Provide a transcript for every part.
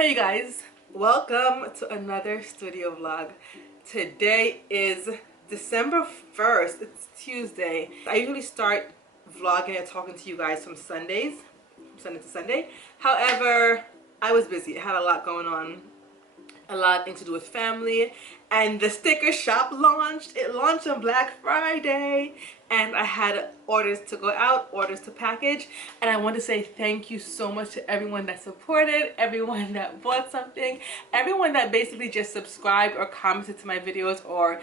Hey guys, welcome to another studio vlog. Today is December 1st. It's Tuesday. I usually start vlogging and talking to you guys from Sundays, from Sunday to Sunday. However, I was busy. I had a lot going on. A lot of things to do with family, and the sticker shop launched. It launched on Black Friday, and I had orders to go out, orders to package, and I want to say thank you so much to everyone that supported, everyone that bought something, everyone that basically just subscribed or commented to my videos, or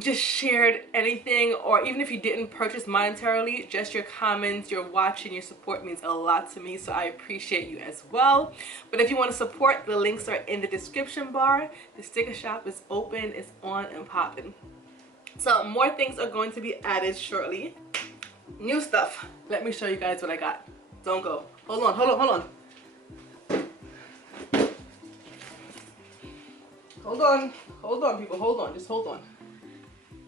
just shared anything, or even if you didn't purchase monetarily, just your comments, your watching, your support means a lot to me, so I appreciate you as well. But if you want to support, the links are in the description bar. The sticker shop is open, it's on and popping. So more things are going to be added shortly. New stuff. Let me show you guys what I got. Don't go. Hold on. Hold on, people. Hold on. Just hold on.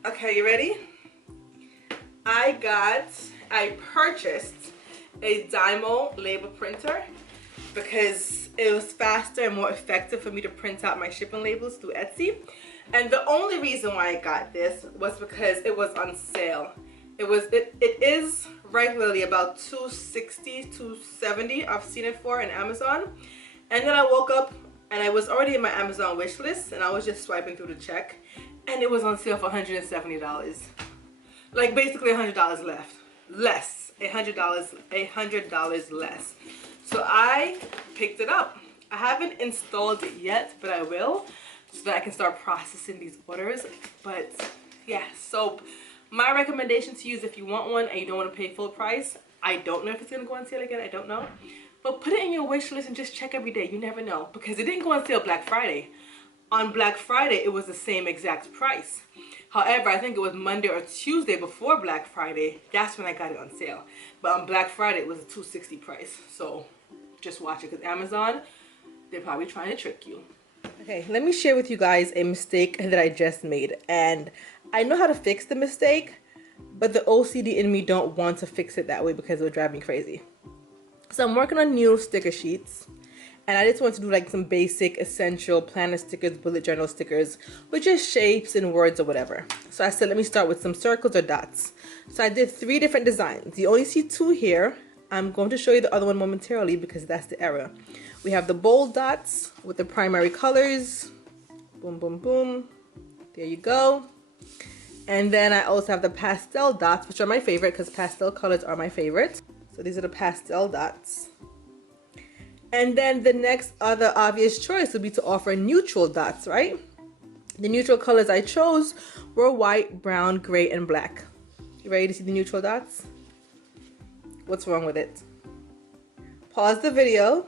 Okay, you ready? I purchased a Dymo label printer because it was faster and more effective for me to print out my shipping labels through Etsy. And the only reason why I got this was because it was on sale. It is regularly about $260, $270 I've seen it for in Amazon. And then I woke up and I was already in my Amazon wish list, and I was just swiping through the check, and it was on sale for $170. Like basically $100 less, $100 less. So I picked it up. I haven't installed it yet, but I will, so that I can start processing these orders. But yeah, so my recommendation to you is, if you want one and you don't want to pay full price, I don't know if it's gonna go on sale again, I don't know, but put it in your wish list and just check every day. You never know, because it didn't go on sale Black Friday. On Black Friday, it was the same exact price. However, I think it was Monday or Tuesday before Black Friday. That's when I got it on sale. But on Black Friday, it was a $260 price. So just watch it, because Amazon, they're probably trying to trick you. Okay, let me share with you guys a mistake that I just made. And I know how to fix the mistake, but the OCD in me don't want to fix it that way because it would drive me crazy. So I'm working on new sticker sheets. And I just want to do like some basic essential planner stickers, bullet journal stickers, with just shapes and words or whatever. So I said, let me start with some circles or dots. So I did 3 different designs. You only see 2 here. I'm going to show you the other one momentarily because that's the error. We have the bold dots with the primary colors. Boom, boom, boom. There you go. And then I also have the pastel dots, which are my favorite because pastel colors are my favorite. So these are the pastel dots. And then the next other obvious choice would be to offer neutral dots, right? The neutral colors I chose were white, brown, gray, and black. You ready to see the neutral dots? What's wrong with it? Pause the video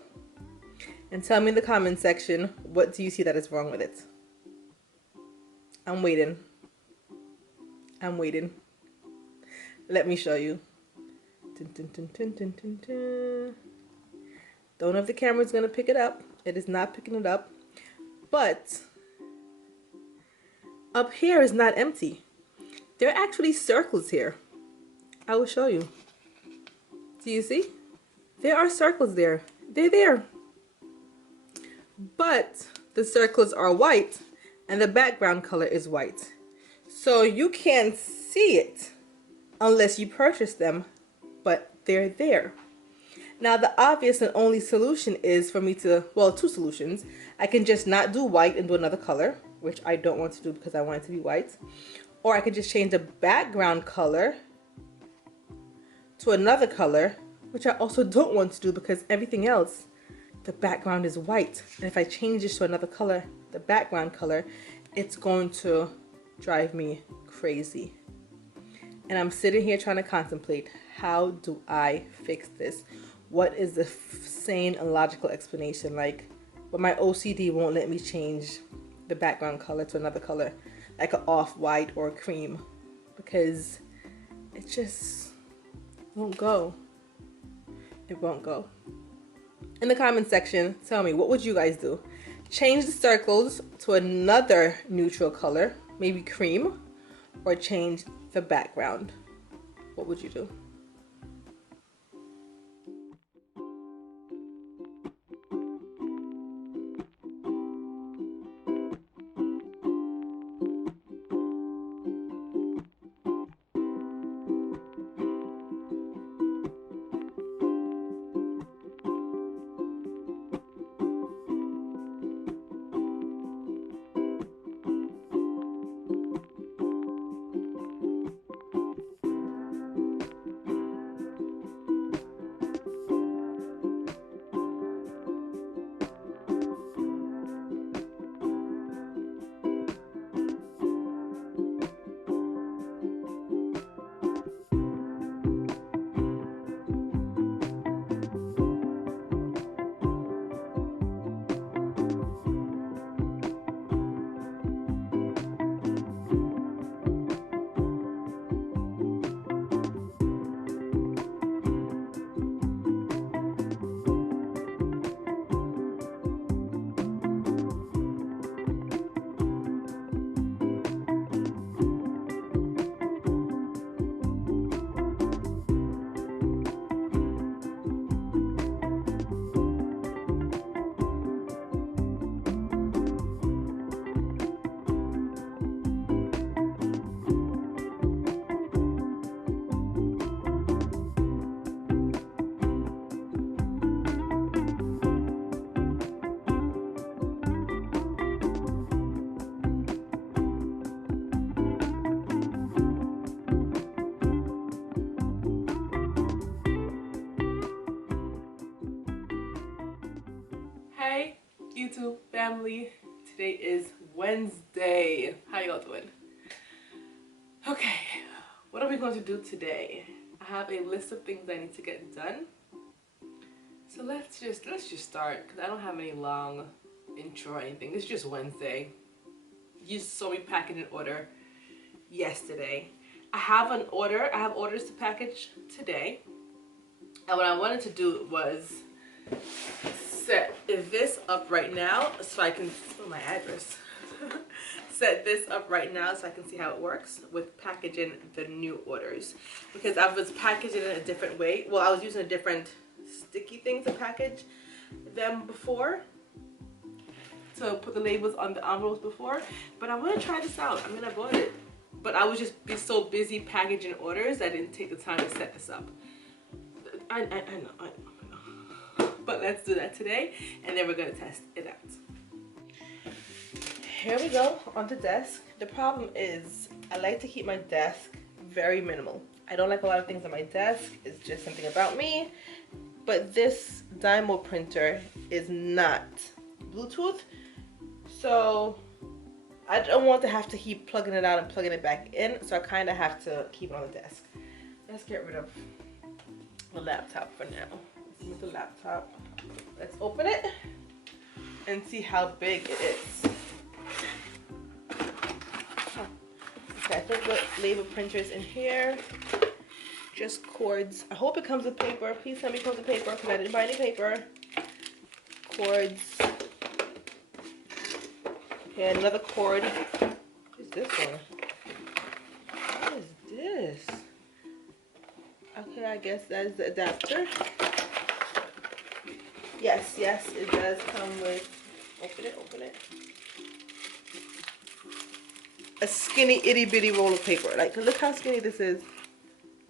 and tell me in the comment section, what do you see that is wrong with it? I'm waiting. Let me show you. Dun, dun, dun, dun, dun, dun, dun. Don't know if the camera's gonna pick it up. It is not picking it up. But up here is not empty. There are actually circles here. I will show you. Do you see? There are circles there. They're there. But the circles are white and the background color is white. So you can't see it unless you purchase them, but they're there. Now the obvious and only solution is for me to, well, 2 solutions. I can just not do white and do another color, which I don't want to do because I want it to be white. Or I could just change the background color to another color, which I also don't want to do because everything else, the background is white. And if I change this to another color, the background color, it's going to drive me crazy. And I'm sitting here trying to contemplate, how do I fix this? What is the sane and logical explanation? Like, but my OCD won't let me change the background color to another color, like an off-white or a cream, because it just won't go. It won't go. In the comment section, tell me, what would you guys do? Change the circles to another neutral color, maybe cream, or change the background. What would you do? Hey YouTube family, today is Wednesday. How y'all doing? Okay, what are we going to do today? I have a list of things I need to get done. So let's just start, because I don't have any long intro or anything. It's just Wednesday. You saw me packing an order yesterday. I have orders to package today. And what I wanted to do was set this up right now so I can my address. Set this up right now so I can see how it works with packaging the new orders, because I was packaging it in a different way. Well, I was using a different sticky thing to package them before, to put the labels on the envelopes before, but I want to try this out. I mean, I bought it, but I was just so busy packaging orders I didn't take the time to set this up. I know. But let's do that today, and then we're gonna test it out. Here we go on the desk. The problem is I like to keep my desk very minimal. I don't like a lot of things on my desk. It's just something about me. But this Dymo printer is not Bluetooth, so I don't want to have to keep plugging it out and plugging it back in, so I kind of have to keep it on the desk. Let's get rid of the laptop for now. Let's move the laptop. Let's open it and see how big it is. Okay, I think the label printer is in here. Just cords. I hope it comes with paper. Please tell me it comes with paper, because I didn't buy any paper. Cords. Okay, another cord. What is this one? What is this? Okay, I guess that is the adapter. Yes, it does come with, open it. A skinny itty bitty roll of paper. Like, look how skinny this is.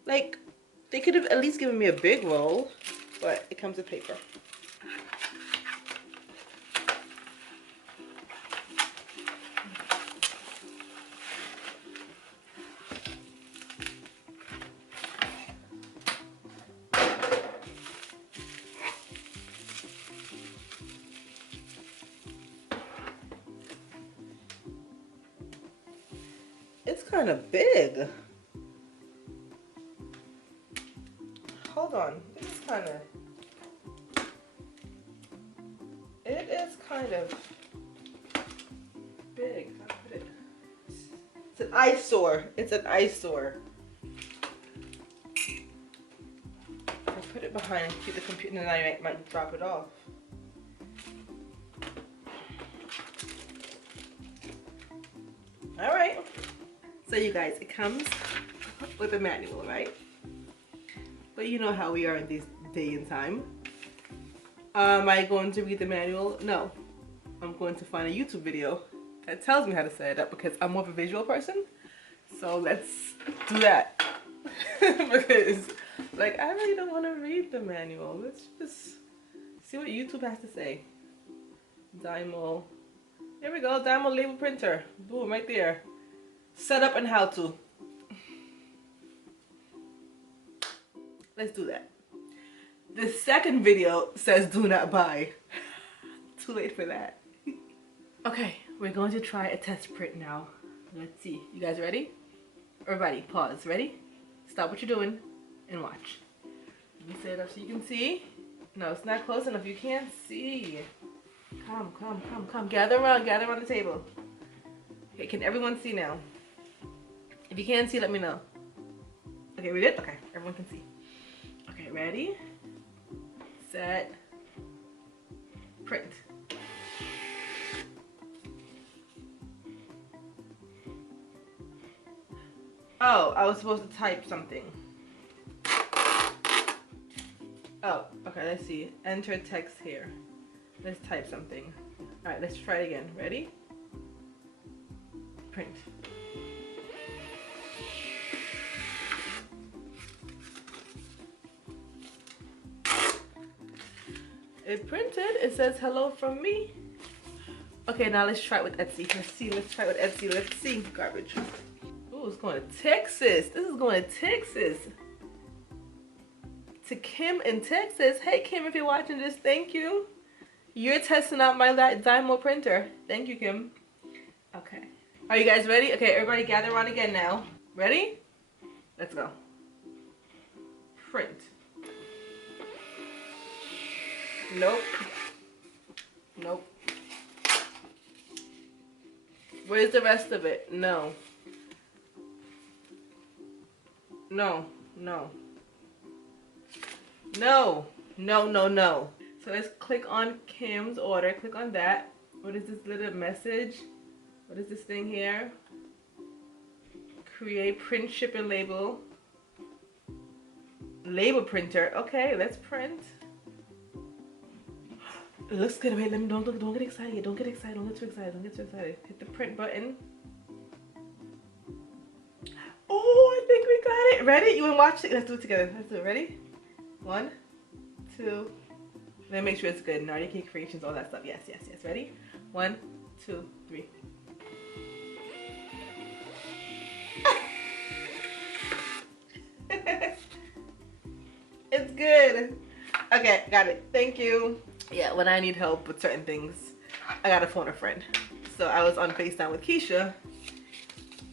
Like, they could have at least given me a big roll, but it comes with paper. It's kind of big. Hold on. It is kind of big. It's an eyesore. It's an eyesore. I put it behind and keep the computer, and then I might drop it off. All right. So you guys, it comes with a manual, right? But you know how we are in this day and time. Am I going to read the manual? No. I'm going to find a YouTube video that tells me how to set it up, because I'm more of a visual person. So let's do that. Because, like, I really don't want to read the manual. Let's just see what YouTube has to say. Dymo. Here we go, Dymo label printer. Boom, right there. Setup and how to. Let's do that. The second video says do not buy. Too late for that. Okay, we're going to try a test print now. Let's see. You guys ready? Everybody, pause. Ready? Stop what you're doing and watch. Let me set it up so you can see. No, it's not close enough. You can't see. Come. Gather around the table. Okay, can everyone see now? If you can't see, let me know. Okay, we did? Okay, everyone can see. Okay, ready? Set. Print. Oh, I was supposed to type something. Oh, okay, let's see. Enter text here. Let's type something. Alright, let's try it again. Ready? Print. It printed. It says hello from me. Okay, now let's try it with Etsy. Let's try it with Etsy. Let's see. Garbage. Oh, it's going to Texas. This is going to Texas. To Kim in Texas. Hey Kim, if you're watching this, thank you. You're testing out my Dymo printer. Thank you, Kim. Okay. Are you guys ready? Okay, everybody gather around again now. Ready? Let's go. Print. Nope. Nope. Where's the rest of it? No. No. No. No. No, no, no. So let's click on Kim's order. Click on that. What is this little message? What is this thing here? Create, print, ship, and label. Label printer. Okay, let's print. It looks good. Wait, let me don't get excited. Don't get excited. Don't get too excited. Don't get too excited. Hit the print button. Oh, I think we got it. Ready? You wanna watch it? Let's do it together. Let's do it. Ready? 1, 2. Let me make sure it's good. Narnia Cake Creations, all that stuff. Yes, yes, yes. Ready? 1, 2, 3. It's good. Okay, got it. Thank you. Yeah, when I need help with certain things, I gotta phone a friend. So I was on FaceTime with Keisha,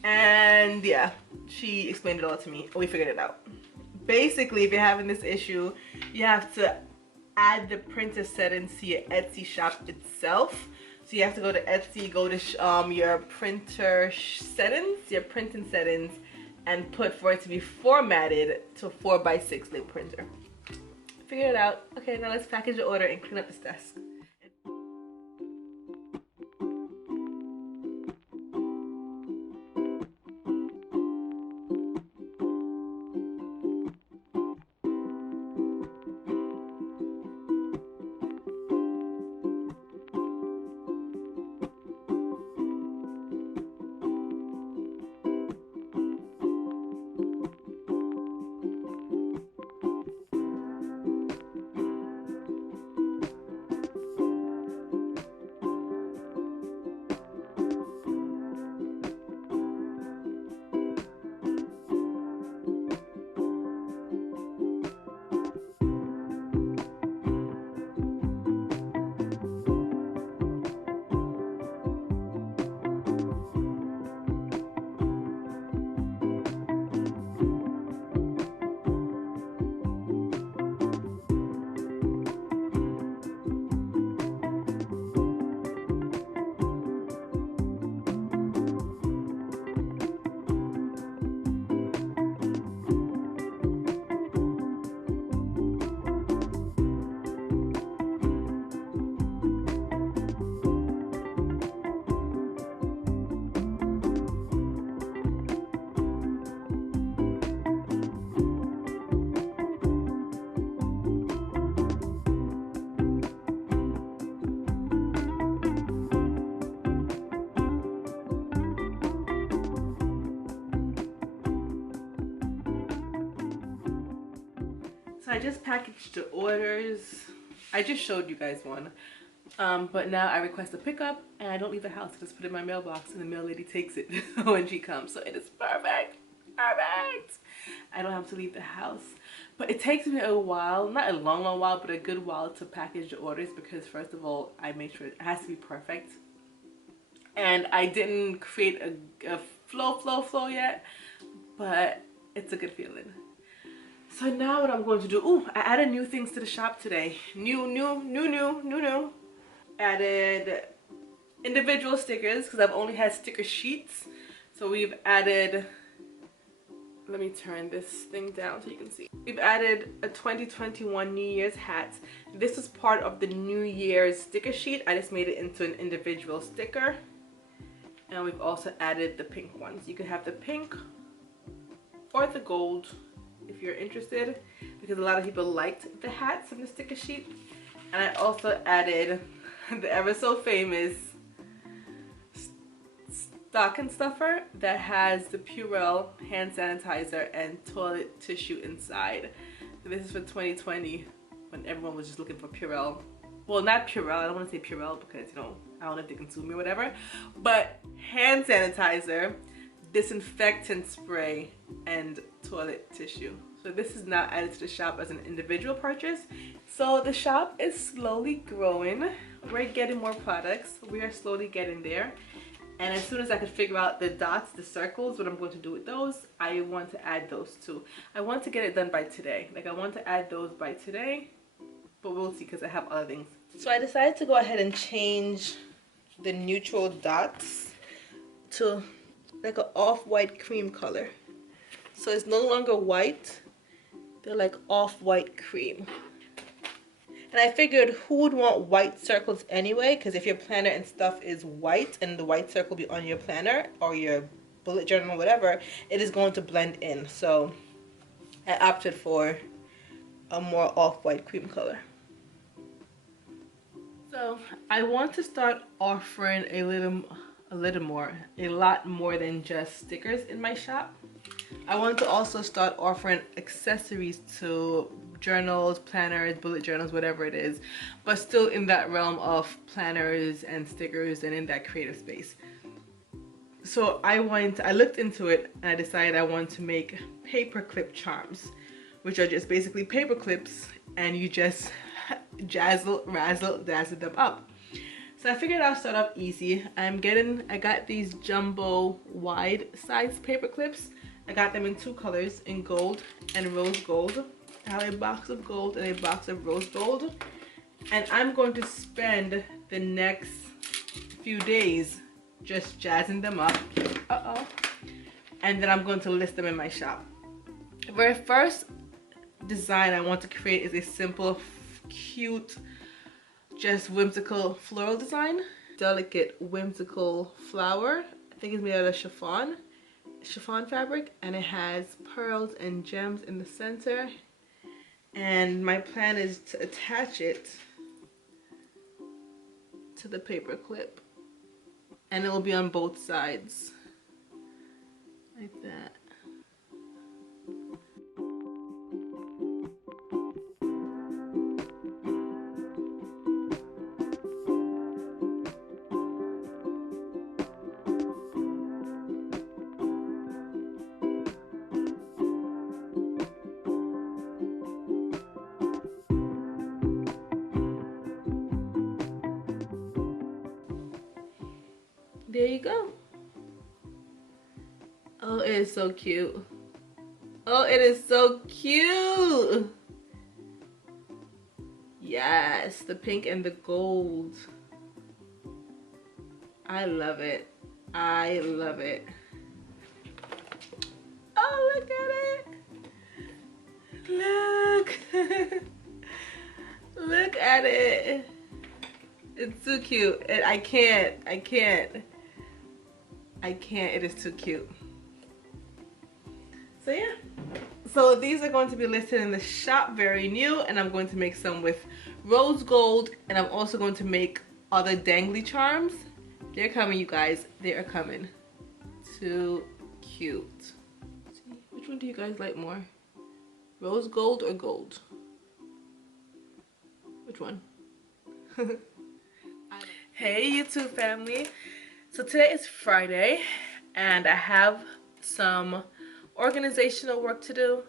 and yeah, she explained it all to me. We figured it out. Basically, if you're having this issue, you have to add the printer settings to your Etsy shop itself. So you have to go to Etsy, go to your printer settings, your printing settings, and put for it to be formatted to 4x6 label printer. Figure it out. Okay, now let's package the order and clean up this desk. So I just packaged the orders. I just showed you guys one. But now I request a pickup and I don't leave the house. I just put it in my mailbox and the mail lady takes it when she comes. So it is perfect. Perfect. I don't have to leave the house. But it takes me a while, not a long while, but a good while to package the orders because first of all, I make sure it has to be perfect. And I didn't create a flow yet, but it's a good feeling. So now what I'm going to do, ooh, I added new things to the shop today. New. Added individual stickers because I've only had sticker sheets. So we've added, let me turn this thing down so you can see. We've added a 2021 New Year's hat. This is part of the New Year's sticker sheet. I just made it into an individual sticker. And we've also added the pink ones. You can have the pink or the gold if you're interested, because a lot of people liked the hats in the sticker sheet. And I also added the ever so famous stocking stuffer that has the Purell hand sanitizer and toilet tissue inside. So this is for 2020 when everyone was just looking for Purell. Well, not Purell, I don't want to say Purell because, you know, I don't know if they can sue me or whatever, but hand sanitizer, disinfectant spray, and toilet tissue. So So this is now added to the shop as an individual purchase. So the shop is slowly growing. We're getting more products. We are slowly getting there. And as soon as I could figure out the dots, the circles, what I'm going to do with those, I want to add those too. I want to get it done by today. Like I want to add those by today, but we'll see because I have other things. So I decided to go ahead and change the neutral dots to like an off-white cream color. So it's no longer white. They're like off-white cream. And I figured who would want white circles anyway, because if your planner and stuff is white and the white circle will be on your planner or your bullet journal or whatever, it is going to blend in. So I opted for a more off-white cream color. So I want to start offering a lot more than just stickers in my shop. I want to also start offering accessories to journals, planners, bullet journals, whatever it is, but still in that realm of planners and stickers and in that creative space. So I looked into it and I decided I want to make paper clip charms, which are just basically paper clips and you just jazzle, razzle, dazzle them up. So I figured I'll start off easy. I got these jumbo wide size paper clips. I got them in two colors, in gold and rose gold. I have a box of gold and a box of rose gold. And I'm going to spend the next few days just jazzing them up. And then I'm going to list them in my shop. The very first design I want to create is a simple, cute, just whimsical floral design. Delicate, whimsical flower. I think it's made out of chiffon fabric, and it has pearls and gems in the center. And my plan is to attach it to the paper clip, and it will be on both sides like that. There you go. Oh, it is so cute. Oh, it is so cute. Yes, the pink and the gold. I love it. I love it. Oh, look at it. Look. Look at it. It's too cute. I can't. It is too cute. So yeah. So these are going to be listed in the shop, very new, and I'm going to make some with rose gold, and I'm also going to make other dangly charms. They're coming, you guys. They are coming. Too cute. See, which one do you guys like more? Rose gold or gold? Which one? Hey YouTube family. So today is Friday and I have some organizational work to do.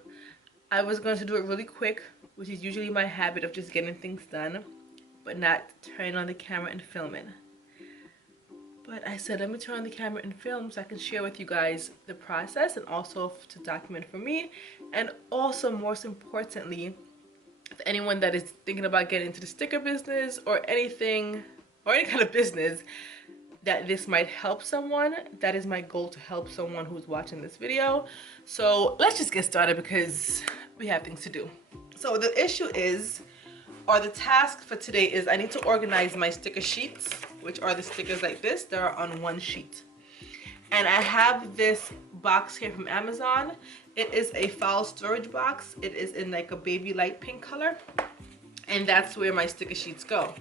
I was going to do it really quick, which is usually my habit of just getting things done, but not turning on the camera and filming. But I said, let me turn on the camera and film so I can share with you guys the process and also to document for me. And also, most importantly, if anyone that is thinking about getting into the sticker business or anything, or any kind of business, that this might help someone. That is my goal, to help someone who's watching this video. So let's just get started because we have things to do. So the issue is, or the task for today is, I need to organize my sticker sheets, which are the stickers like this that are on one sheet. And I have this box here from Amazon. It is a file storage box. It is in like a baby light pink color. And that's where my sticker sheets go.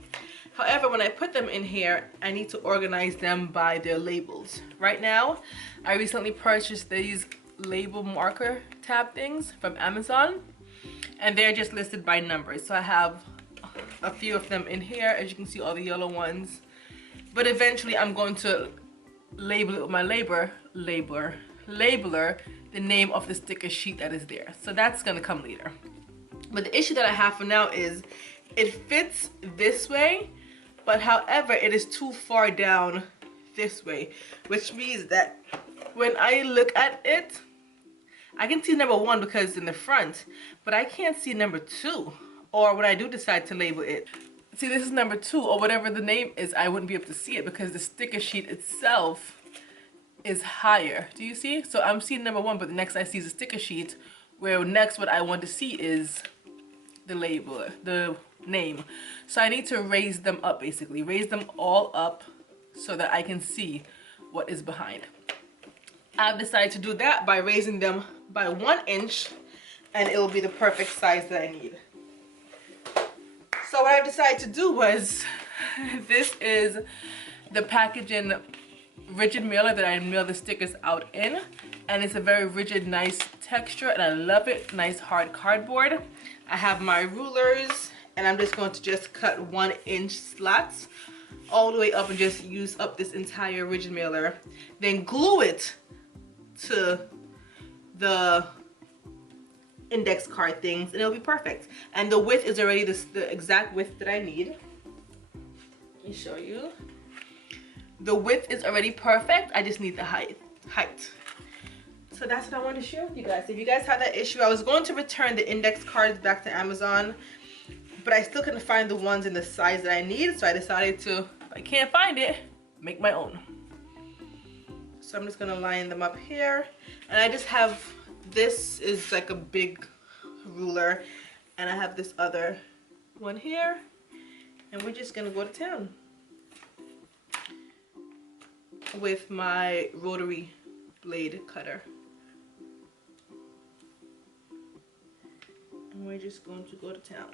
However, when I put them in here, I need to organize them by their labels. Right now, I recently purchased these label marker tab things from Amazon, and they're just listed by numbers. So I have a few of them in here, as you can see, all the yellow ones. But eventually I'm going to label it with my label labeler the name of the sticker sheet that is there. So that's gonna come later. But the issue that I have for now is it fits this way, but however, it is too far down this way, which means that when I look at it, I can see number 1 because it's in the front, but I can't see number 2. Or when I do decide to label it, see, this is number 2 or whatever the name is, I wouldn't be able to see it because the sticker sheet itself is higher. Do you see? So I'm seeing number 1, but the next I see is a sticker sheet, where next what I want to see is the label, the name. So I need to raise them up, basically raise them all up so that I can see what is behind. I've decided to do that by raising them by 1 inch, and it will be the perfect size that I need. So what I've decided to do was, this is the packaging rigid mailer that I mail the stickers out in, and it's a very rigid, nice texture, and I love it. Nice hard cardboard. I have my rulers, and I'm just going to just cut 1 inch slats all the way up and just use up this entire rigid mailer, then glue it to the index card things, and it'll be perfect. And the width is already the exact width that I need. Let me show you. The width is already perfect. I just need the height. So that's what I want to share with you guys. If you guys have that issue, I was going to return the index cards back to Amazon, but I still couldn't find the ones in the size that I need, so I decided to, if I can't find it, make my own. So I'm just gonna line them up here, and I just have, this is like a big ruler, and I have this other one here, and we're just gonna go to town with my rotary blade cutter. And we're just going to go to town.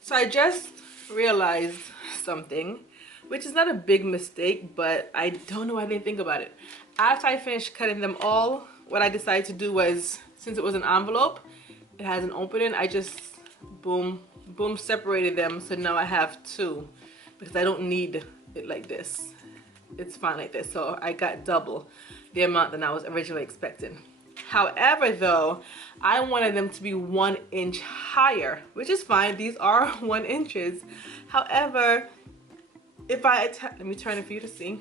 So I just realized something, which is not a big mistake, but I don't know why I didn't think about it. After I finished cutting them all, what I decided to do was, since it was an envelope, it has an opening, I just boom, boom, separated them. So now I have 2, because I don't need it like this. It's fine like this. So I got double the amount that I was originally expecting. However, though, I wanted them to be 1 inch higher, which is fine. These are 1 inches. However, if I attach, let me turn it for you to see.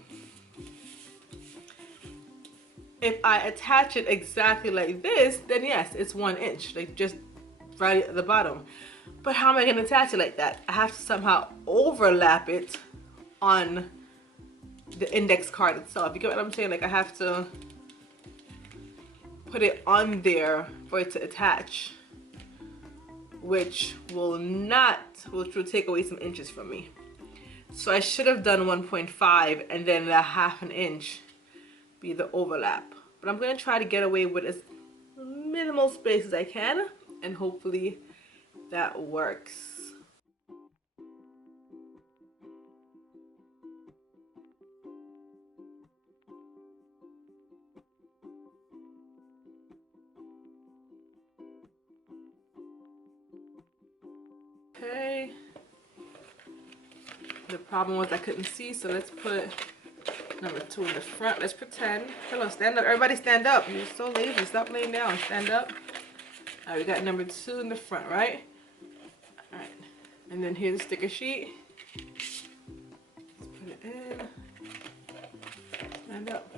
If I attach it exactly like this, then yes, it's 1 inch, like just right at the bottom. But how am I gonna attach it like that? I have to somehow overlap it on the index card itself. You get what I'm saying? Like I have to put it on there for it to attach, which will take away some inches from me. So I should have done 1.5 and then the 1/2 inch be the overlap. But I'm gonna try to get away with as minimal space as I can, and hopefully that works. Okay. The problem was I couldn't see, so let's put number 2 in the front. Let's pretend. Hello, stand up. Everybody stand up. You're so lazy. Stop laying down. Stand up. All right, we got number 2 in the front, right? All right. And then here's the sticker sheet. Let's put it in. Stand up.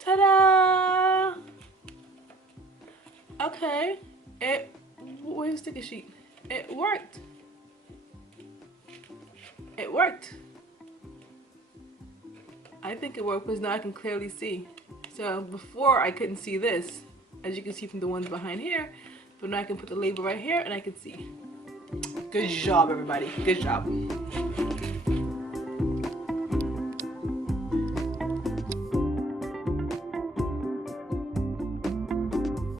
Ta-da! Okay. Where's the sticker sheet? It worked. It worked. I think it worked because now I can clearly see. So before I couldn't see this, as you can see from the ones behind here, but now I can put the label right here and I can see. Good job, everybody. Good job.